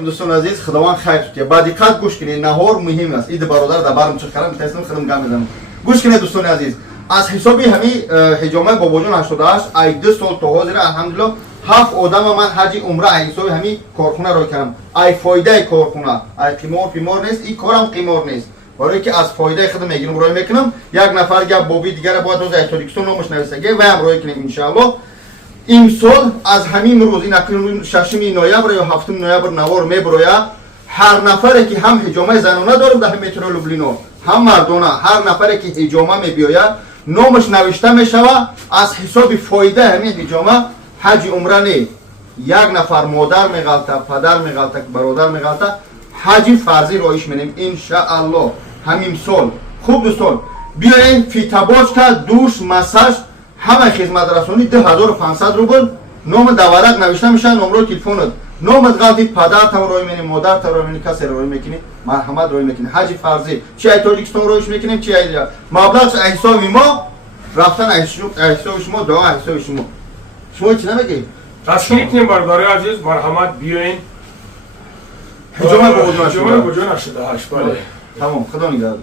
دوستان عزیز خداوند خیر کنه. با دقت گوش کنید، نهار مهم است. این برادر در بارم چه خرم میتونم خدمت گام بدم. گوش کنید دوستان عزیز، از حسابی همین حجامه باباجان 88 ای 2 سال تا حاضر الحمدلله 7 آدم من حج عمره حسابی همین کارخونه را کردم. ای فایده کارخونه، ای قمار نیست، این کارم قمار نیست. برای که از فایده خودم میگیرم رای میکنم. یک نفر گپ بابی دیگه باید روز ایتالیکسون نامش نویسه و هم رای کنیم ان شاء الله. امسال از همین روز این اکنون 6 نوامبر یا 7 نوامبر نوار میبروید. هر نفری که هم حجامه زنانه دارم در مترو لوبلینو هم مردانه، هر نفری که حجامه میبیاید نامش نوشته میشود. از حساب فایده همین حجامه حج عمره نه. یک نفر مادر میغلطه، پدر میغلطه، برادر میغلطه، حج فرضی رایش می‌نیم ان شاء الله همین سال. خوب دوستان بیاین فیتاباج که دوش مساج همه خدمت رسانی 2500 روبل نام دورق نوشته میشه، نمره تلفنت، نامت غلطی، پدر تا رای می‌نی، مادر تا رای می‌نی، کسی رای می‌کنی، مرحمت رای می‌کنی، حج فرضی چه ایتالیکستان رایش می‌کنیم چه ایران مبلغ حساب ما رفتن حساب شما دعا حساب شما چی نمیگی؟ تشکیل کنیم برداری عزیز، مرحمت بیاین حجامه با وجود نشده هشت. بله تمام. خدا نگهدار.